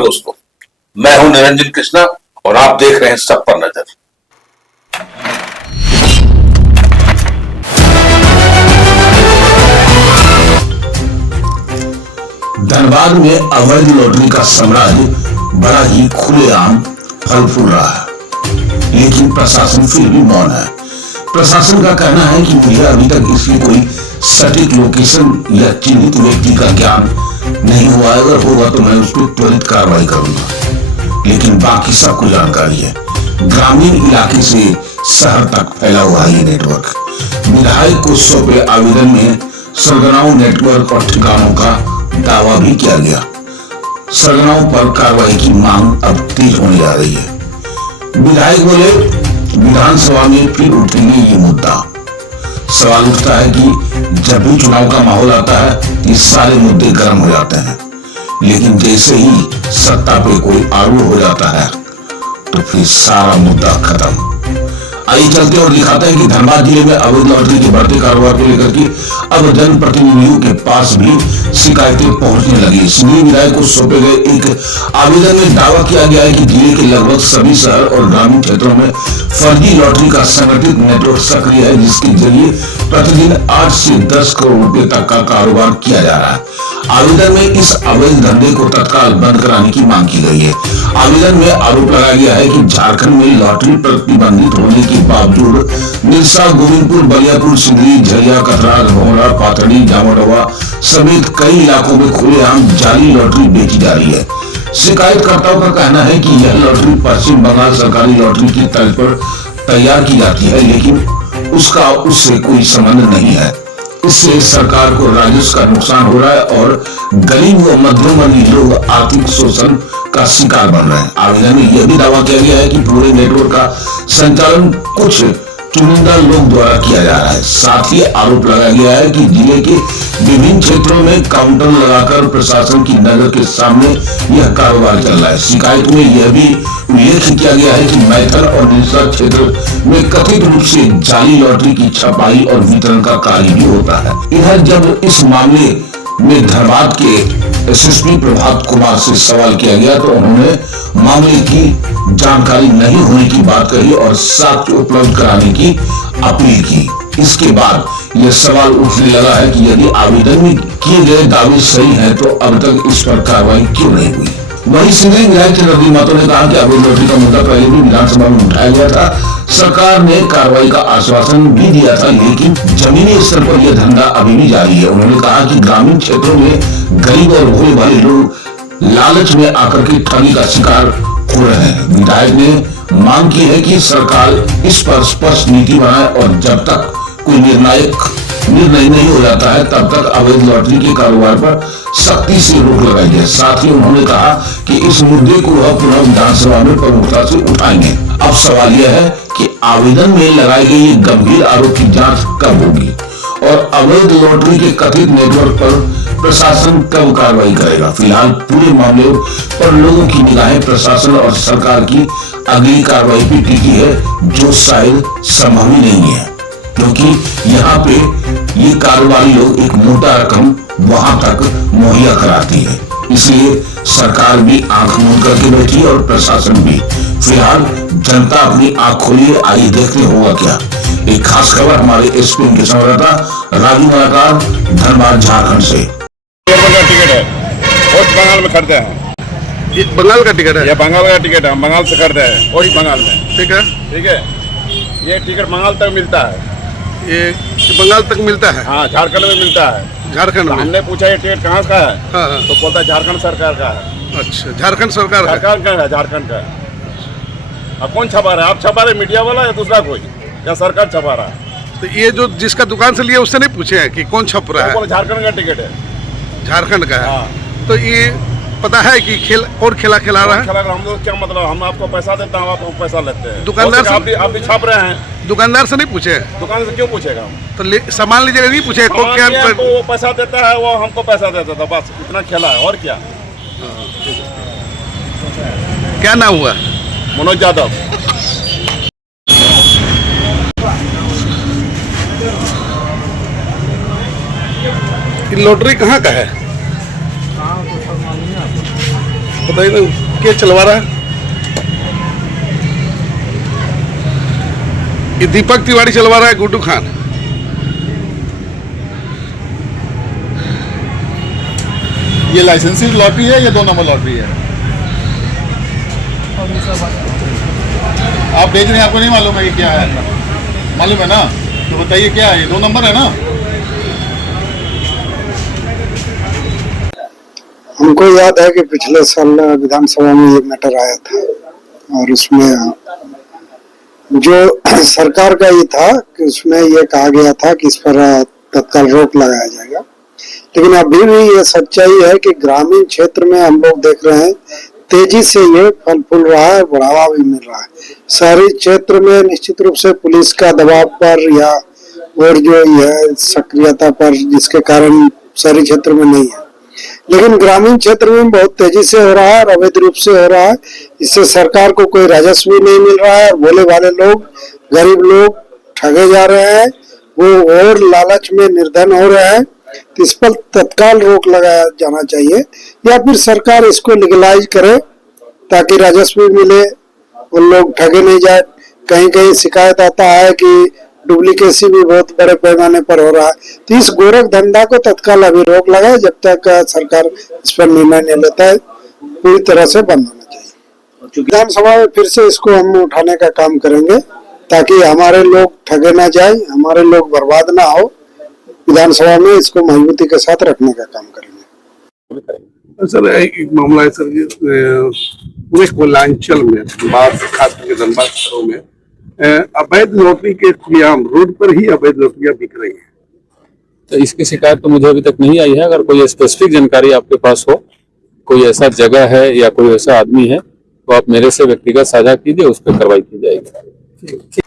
नमस्कार दोस्तों, मैं हूं निरंजन कृष्णा और आप देख रहे हैं सब पर नजर। धनबाद में अवैध लॉटरी का साम्राज्य बड़ा ही खुलेआम फल फूल रहा है, लेकिन प्रशासन फिर भी मौन है। प्रशासन का कहना है कि मुझे अभी तक इसकी कोई सटीक लोकेशन या चिन्हित व्यक्ति का ज्ञान नहीं हुआ है। अगर होगा तो मैं उस पर त्वरित कार्रवाई करूंगा, लेकिन बाकी सबको जानकारी है। ग्रामीण इलाके से शहर तक फैला हुआ है ये नेटवर्क। विधायक को सौंपे आवेदन में सरगनाओं नेटवर्क और ठिकानों का दावा भी किया गया। सरगनाओं पर कार्रवाई की मांग अब तेज होने जा रही है। विधायक बोले, विधानसभा में फिर उठेंगे ये मुद्दा। सवाल उठता है कि जब भी चुनाव का माहौल आता है ये सारे मुद्दे गर्म हो जाते हैं, लेकिन जैसे ही सत्ता पे कोई आरूढ़ हो जाता है तो फिर सारा मुद्दा खत्म। आइए चलते और दिखाते हैं कि धनबाद जिले में अवैध लॉटरी के बढ़ते कारोबार को लेकर के अब जनप्रतिनिधियों के पास भी शिकायतें पहुंचने लगी। सिंगरी विधायक को सौंपे गए एक आवेदन में दावा किया गया है कि जिले के लगभग सभी शहर और ग्रामीण क्षेत्रों में फर्जी लॉटरी का संगठित नेटवर्क सक्रिय है, जिसके जरिए प्रतिदिन 8 से 10 करोड़ रुपए तक का कारोबार किया जा रहा है। आवेदन में इस अवैध धंधे को तत्काल बंद कराने की मांग की गई है। आवेदन में आरोप लगाया गया है कि झारखंड में लॉटरी प्रतिबंधित होने के बावजूद निरसा, गोविंदपुर, बलियापुर, सिंदरी, झरिया, कतरा, घोड़ा, पाथड़ी, जामोडवा समेत कई इलाकों में खुलेआम जाली लॉटरी बेची जा रही है। शिकायतकर्ताओं का कहना है कि यह लॉटरी पश्चिम बंगाल सरकारी लॉटरी की तर्ज पर तैयार की जाती है, लेकिन उसका उससे कोई संबंध नहीं है। इससे सरकार को राजस्व का नुकसान हो रहा है और गरीब व मध्यम वर्गीय लोग आर्थिक शोषण का शिकार बन रहे हैं। आवेदन में यह भी दावा किया गया है कि पूरे नेटवर्क का संचालन कुछ चुनिंदा लोग द्वारा किया जा रहा है। साथ ही आरोप लगाया गया है कि जिले के विभिन्न क्षेत्रों में काउंटर लगाकर प्रशासन की नजर के सामने यह कारोबार चल रहा है। शिकायत में यह भी उल्लेख किया गया है कि मैथन और निरसा क्षेत्र में कथित रूप से जाली लॉटरी की छपाई और वितरण का कार्य भी होता है। इधर जब इस मामले में धनबाद के एसएसपी प्रभात कुमार से सवाल किया गया तो उन्होंने मामले की जानकारी नहीं होने की बात कही और साक्ष्य उपलब्ध कराने की अपील की। इसके बाद यह सवाल उठने लगा है कि यदि आवेदन में किए गए दावे सही हैं तो अब तक इस पर कार्रवाई क्यों नहीं हुई। वहीं सिंगरी विधायक चंद्रदेव महतो ने कहा कि अवैध लॉटरी का मुद्दा पहले भी विधानसभा में उठाया गया था। सरकार ने कार्रवाई का आश्वासन भी दिया था, लेकिन जमीनी स्तर पर यह धंधा अभी भी जारी है। उन्होंने कहा कि ग्रामीण क्षेत्रों में गरीब और भोले भाले लोग लालच में आकर के ठगी का शिकार हो रहे हैं। विधायक ने मांग की है कि सरकार इस पर स्पष्ट नीति बनाए और जब तक कोई निर्णय नहीं हो जाता है तब तक अवैध लॉटरी के कारोबार पर सख्ती से रोक लगाई जाए। साथ ही उन्होंने कहा कि इस मुद्दे को वह पुनः विधानसभा में प्रमुखता से उठाएंगे। अब सवाल यह है कि आवेदन में लगाई गई ये गंभीर आरोप की जांच कब होगी और अवैध लॉटरी के कथित नेटवर्क पर प्रशासन कब कार्रवाई करेगा। फिलहाल पूरे मामले पर लोगों की निगाहें प्रशासन और सरकार की अगली कार्रवाई पे टिकी है, जो शायद संभव ही नहीं है, क्योंकि यहाँ पे ये कारोबारी लोग एक मोटा रकम वहां तक मुहैया कराती है। इसलिए सरकार भी आंख मूंद करके बैठी और प्रशासन भी। फिलहाल जनता अपनी आंख खोलिए, आइए देखते होगा क्या। एक खास खबर हमारे एसपी के संवाददाता राजू मलाकार धनबाद झारखंड से। टिकट है, वोट बंगाल में खरीदे हैं। ये बंगाल का टिकट है? ये बंगाल का टिकट है, बंगाल से खरीदे हैं, वही बंगाल में। ठीक है, ठीक है। ये टिकट बंगाल तक मिलता है। ये बंगाल तक मिलता है? हाँ, झारखंड में मिलता है। झारखंड में? हमने पूछा ये टिकट कहाँ का है? हाँ, हाँ। तो बोलता है झारखंड सरकार का है। अच्छा, झारखंड सरकार का है, झारखंड का। अब कौन छपा रहा है? आप छपा रहे मीडिया वाला या दूसरा कोई, या सरकार छपा रहा है? तो ये जो जिसका दुकान से लिया उससे नहीं पूछे हैं कि कौन छप रहा है? झारखंड का टिकट है। झारखंड का है? हाँ। तो ये पता है कि खेला खिला रहा है? हम लोग क्या मतलब, हम आपको पैसा देते हैं, आपको पैसा लेते हैं। दुकानदार से आप भी छाप रहे हैं? दुकानदार से नहीं पूछे? दुकान से क्यों पूछेगा? तो सामान लीजिएगा, नहीं पूछे तो वो पैसा देता है, वो हमको पैसा देता था, बस इतना खेला है। और क्या? क्या नाम हुआ? मनोज यादव। लॉटरी कहाँ का है? बताइए ना, क्या चलवा रहा है? ये दीपक तिवारी चलवा रहा है, गुड्डू खान। ये लाइसेंसी लॉटरी है या 2 नंबर लॉटरी है? आप बेच रहे हैं, आपको नहीं मालूम है ये क्या है? मालूम है ना, तो बताइए क्या है? 2 नंबर है ना? हमको याद है कि पिछले साल विधानसभा में ये मैटर आया था और उसमें जो सरकार का ये था कि उसमें ये कहा गया था कि इस पर तत्काल रोक लगाया जाएगा, लेकिन अभी भी ये सच्चाई है कि ग्रामीण क्षेत्र में हम लोग देख रहे हैं तेजी से ये फल फूल रहा है, बढ़ावा भी मिल रहा है। शहरी क्षेत्र में निश्चित रूप से पुलिस का दबाव पर या और जो यह सक्रियता पर, जिसके कारण शहरी क्षेत्र में नहीं है, लेकिन ग्रामीण क्षेत्र में बहुत तेजी से हो रहा है और अवैध रूप से हो रहा है। इससे सरकार को कोई राजस्व भी नहीं मिल रहा है और भोले भाले लोग, गरीब लोग ठगे जा रहे हैं, वो और लालच में निर्धन हो रहे हैं। तो इस पर तत्काल रोक लगाया जाना चाहिए या फिर सरकार इसको लीगलाइज करे ताकि राजस्व भी मिले और लोग ठगे नहीं जाए। कहीं कहीं शिकायत आता है कि डुप्लीकेसी भी बहुत बड़े पैमाने पर हो रहा है, तो इस गोरख धंधा को तत्काल अभी रोक लगाए जब तक सरकार इस पर निर्णय नहीं लेता है, पूरी तरह से बंद होना चाहिए। विधानसभा में फिर से इसको हम उठाने का काम करेंगे ताकि हमारे लोग ठगे ना जाए, हमारे लोग बर्बाद ना हो। विधानसभा में इसको मजबूती के साथ रखने का काम करेंगे। सर, एक मामला है सर, पूरे कोयलांचल में, खास करके धनबाद शहरों में अवैध लॉटरी के खुलेआम रोड पर ही अवैध लॉटरियां बिक रही हैं। तो इसकी शिकायत तो मुझे अभी तक नहीं आई है। अगर कोई स्पेसिफिक जानकारी आपके पास हो, कोई ऐसा जगह है या कोई ऐसा आदमी है, तो आप मेरे से व्यक्तिगत साझा कीजिए, उस पर कार्रवाई की जाएगी।